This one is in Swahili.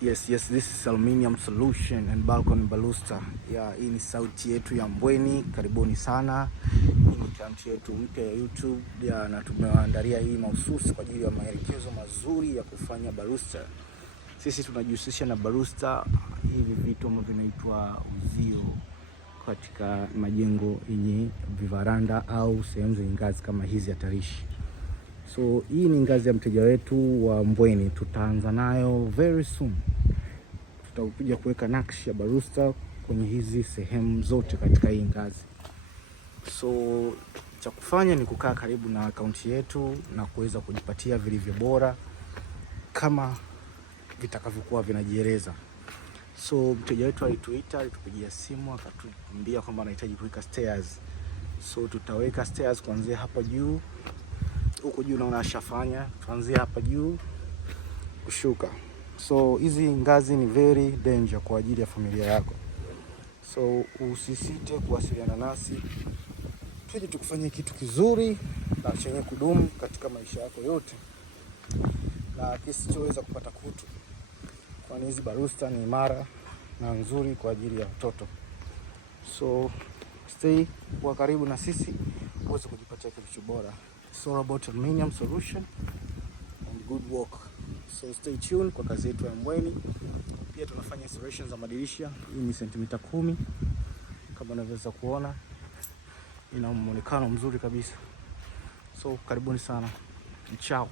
Yes, this is Aluminium Solution and Balcony Baluster. Hii ni sauti yetu ya Mbweni. Karibuni sana. Hii ni channel yetu mpya ya YouTube na tumewaandalia hii mahususi kwa ajili ya maelekezo mazuri ya kufanya baluster. Sisi tunajihusisha na baluster, hivi vitu ambavyo vinaitwa uzio katika majengo yenye vivaranda au sehemu zenye ngazi kama hizi hatarishi. So hii ni ngazi ya mteja wetu wa Mbweni, tutaanza nayo very soon. Tutakuja kuweka nakshi ya baluster kwenye hizi sehemu zote katika hii ngazi. So cha kufanya ni kukaa karibu na akaunti yetu na kuweza kujipatia vilivyo bora kama vitakavyokuwa vinajieleza. So mteja wetu alituita, alitupigia simu akatuambia kwamba anahitaji kuweka stairs. So tutaweka stairs kuanzia hapa juu. Huko juu naona ashafanya. Tuanzie hapa juu kushuka. So hizi ngazi ni very danger kwa ajili ya familia yako. So usisite kuwasiliana nasi. Tuje tukufanyie kitu kizuri na chenye kudumu katika maisha yako yote, na kisichoweza kupata kutu. Kwani hizi baluster ni imara na nzuri kwa ajili ya watoto. So stay kwa karibu na sisi uweze kujipatia kitu bora. It's all about Aluminium Solution and good work. So stay tuned kwa kazi yetu ya Mbweni. Pia tunafanya installation za madirisha. Hii ni sentimita 10 kama unaweza kuona. Ina muonekano mzuri kabisa. So karibuni sana. Ciao.